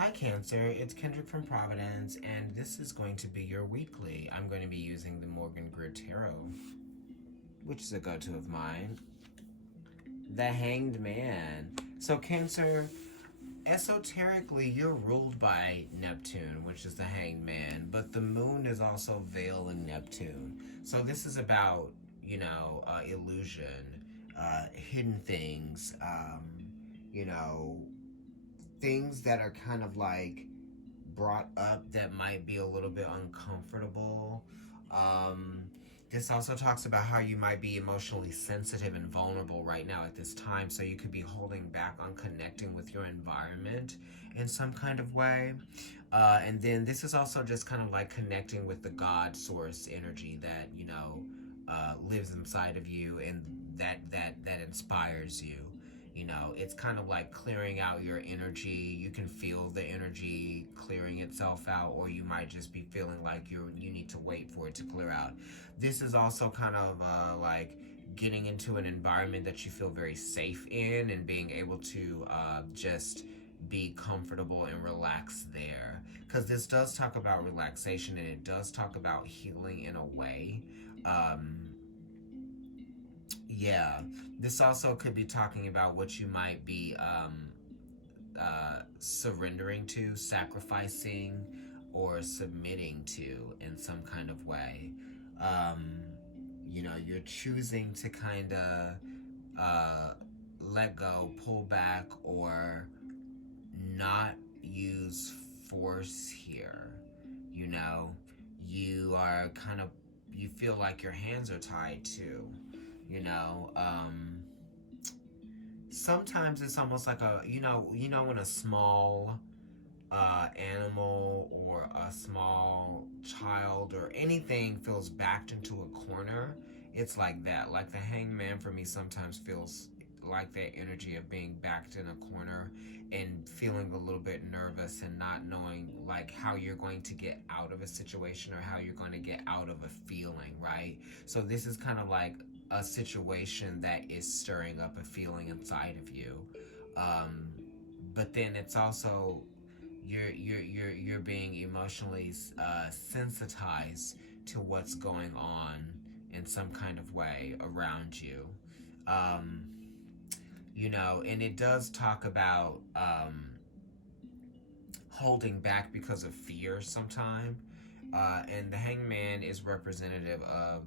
Hi Cancer, it's Kendrick from Providence, and this is going to be your weekly. I'm going to be using the Morgan Greer Tarot, which is a go-to of mine. The Hanged Man. So Cancer, esoterically, you're ruled by Neptune, which is the Hanged Man, but the moon is also veiling Neptune. So this is about, illusion, hidden things, you know, things that are kind of like brought up that might be a little bit uncomfortable. Um, this also talks about how you might be emotionally sensitive and vulnerable right now at this time, so you could be holding back on connecting with your environment in some kind of way. And then this is also just kind of like connecting with the God source energy that lives inside of you and that inspires you. It's kind of like clearing out your energy. You can feel the energy clearing itself out, or you might just be feeling like you need to wait for it to clear out. This is also kind of like getting into an environment that you feel very safe in and being able to just be comfortable and relax there, because this does talk about relaxation and it does talk about healing in a way. um, yeah, this also could be talking about what you might be surrendering to, sacrificing, or submitting to in some kind of way. Um, you're choosing to kind of uh, let go, pull back, or not use force here. You know, you are kind of, you feel like your hands are tied too. You know, sometimes it's almost like when a small animal or a small child or anything feels backed into a corner. It's like that. Like the hangman for me sometimes feels like that energy of being backed in a corner and feeling a little bit nervous and not knowing like how you're going to get out of a situation or how you're going to get out of a feeling, right? So this is kind of like a situation that is stirring up a feeling inside of you. um, but then it's also you're being emotionally sensitized to what's going on in some kind of way around you. um, and it does talk about holding back because of fear sometime. And the hangman is representative of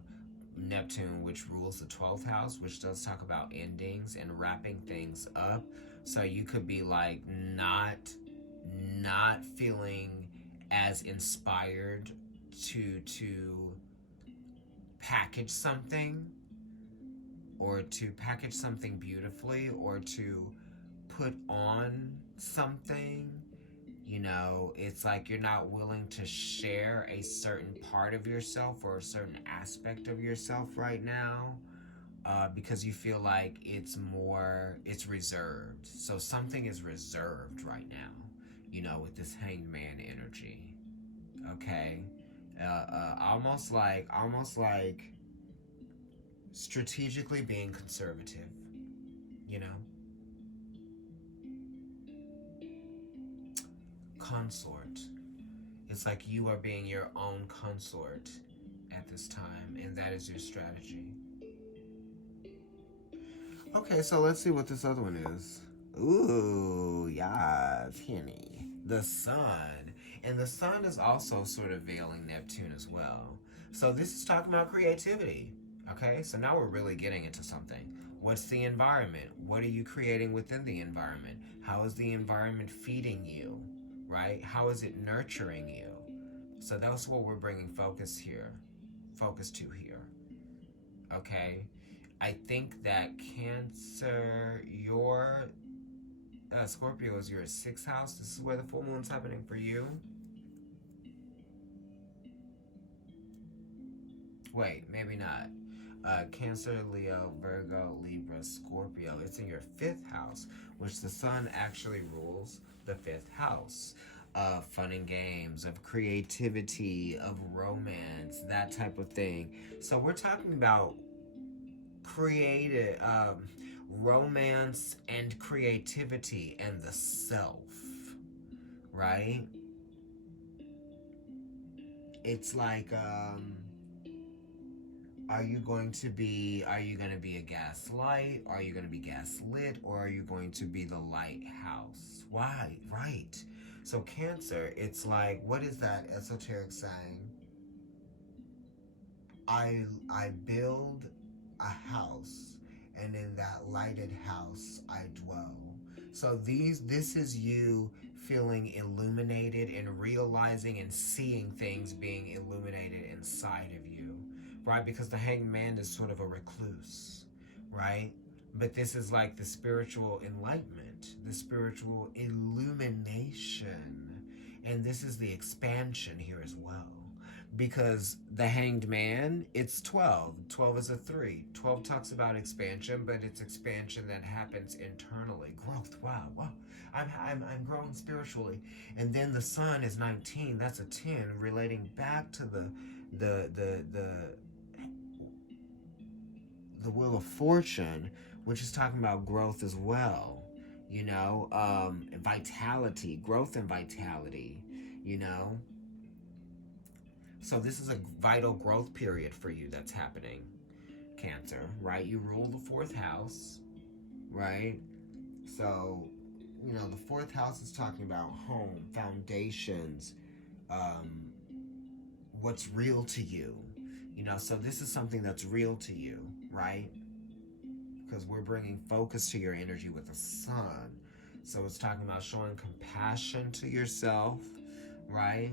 Neptune, which rules the 12th house, which does talk about endings and wrapping things up. So you could be like not feeling as inspired to package something, or to package something beautifully, or to put on something. It's like you're not willing to share a certain part of yourself or a certain aspect of yourself right now, because you feel like it's reserved. So something is reserved right now, with this hanged man energy. Okay. Almost like strategically being conservative, you know? Consort. It's like you are being your own consort at this time, and that is your strategy. Okay, so let's see what this other one is. Ooh, yes, Henny. The sun. And the sun is also sort of veiling Neptune as well. So this is talking about creativity. Okay, so now we're really getting into something. What's the environment? What are you creating within the environment? How is the environment feeding you? Right? How is it nurturing you? So that's what we're bringing focus to here. Okay? I think that Cancer, your Scorpio is your sixth house. This is where the full moon's happening for you. Wait, maybe not. Cancer, Leo, Virgo, Libra, Scorpio. It's in your fifth house, which the sun actually rules the fifth house. Of fun and games, of creativity, of romance, that type of thing. So we're talking about creative romance and creativity and the self. right? It's like, are you going to be a gaslight? Are you going to be gaslit? Or are you going to be the lighthouse? Why? Right. So Cancer, it's like, what is that esoteric saying? I build a house, and in that lighted house I dwell. So this is you feeling illuminated and realizing and seeing things being illuminated inside of you, right? Because the hanged man is sort of a recluse, right? But this is like the spiritual enlightenment, the spiritual illumination. And this is the expansion here as well, because the hanged man, it's 12. 12 is a 3. 12 talks about expansion, but it's expansion that happens internally. Growth. Wow. I'm growing spiritually. And then the sun is 19. That's a 10, relating back to the wheel of fortune, which is talking about growth as well. Vitality, growth and vitality, you know. So this is a vital growth period for you that's happening, Cancer, right? You rule the fourth house, right? So, the fourth house is talking about home, foundations, um, what's real to you. So this is something that's real to you, right? Because we're bringing focus to your energy with the sun. So it's talking about showing compassion to yourself, right?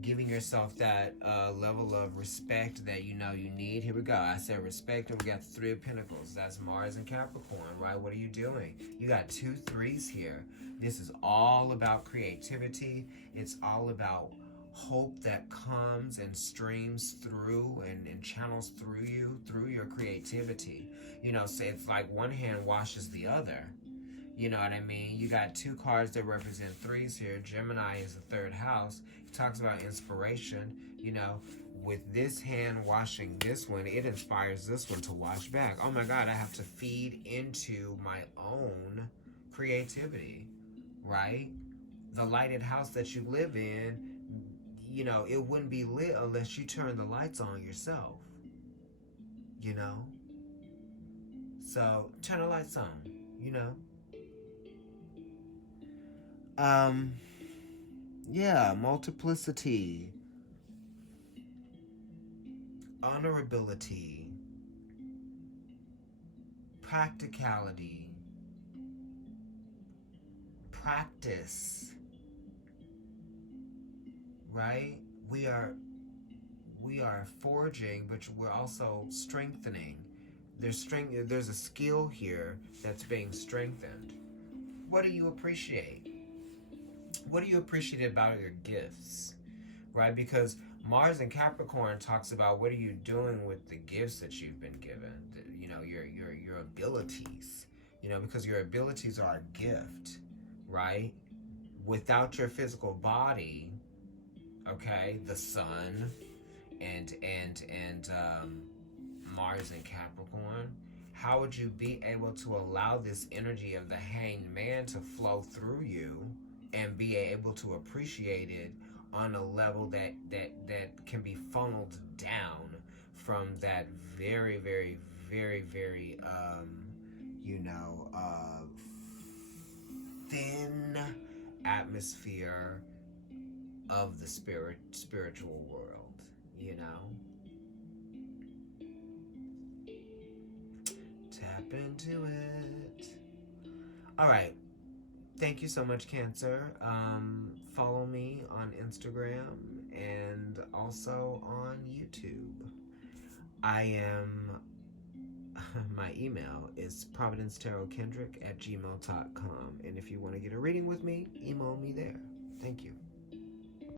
Giving yourself that level of respect that you need. Here we go. I said respect, and we got the Three of Pentacles. That's Mars and Capricorn, right? What are you doing? You got 2 3s here. This is all about creativity. It's all about hope that comes and streams through and channels through you, through your creativity. So it's like one hand washes the other. You know what I mean? You got 2 cards that represent 3s here. Gemini is the 3rd house. He talks about inspiration. With this hand washing this one, it inspires this one to wash back. Oh my God, I have to feed into my own creativity, right? The lighted house that you live in, it wouldn't be lit unless you turn the lights on yourself, you know? So turn the lights on, you know? Yeah, multiplicity, honorability, practicality, practice, right? We are forging, but we're also strengthening. There's a skill here that's being strengthened. What do you appreciate? What do you appreciate about your gifts, right? Because Mars and Capricorn talks about what are you doing with the gifts that you've been given, your abilities, because your abilities are a gift, right? Without your physical body, okay, the sun and Mars and Capricorn, how would you be able to allow this energy of the hanged man to flow through you and be able to appreciate it on a level that can be funneled down from that very, very, very, very thin atmosphere of the spiritual world, you know? Tap into it. All right. Thank you so much, Cancer. Follow me on Instagram and also on YouTube. My email is providencetarotkendrick@gmail.com. And if you want to get a reading with me, email me there. Thank you.